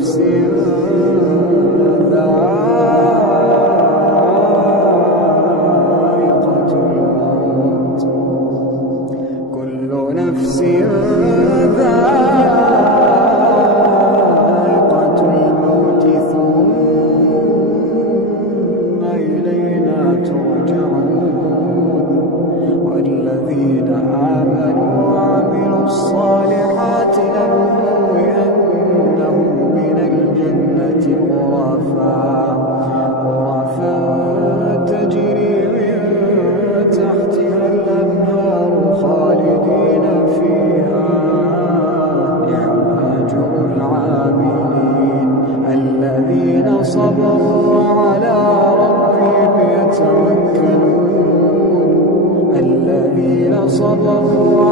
نفس ذائقة الموت كل نفس ذائقة الموت ثم إلينا ترجعون والذين آمنوا وعملوا الصالحات لنبوئنهم من الجنة غرفا تجري من تحتها الأنهار خالدين فيها نعم أجر العاملين الذين صبروا وعلى ربهم يتوكلون الذين صبروا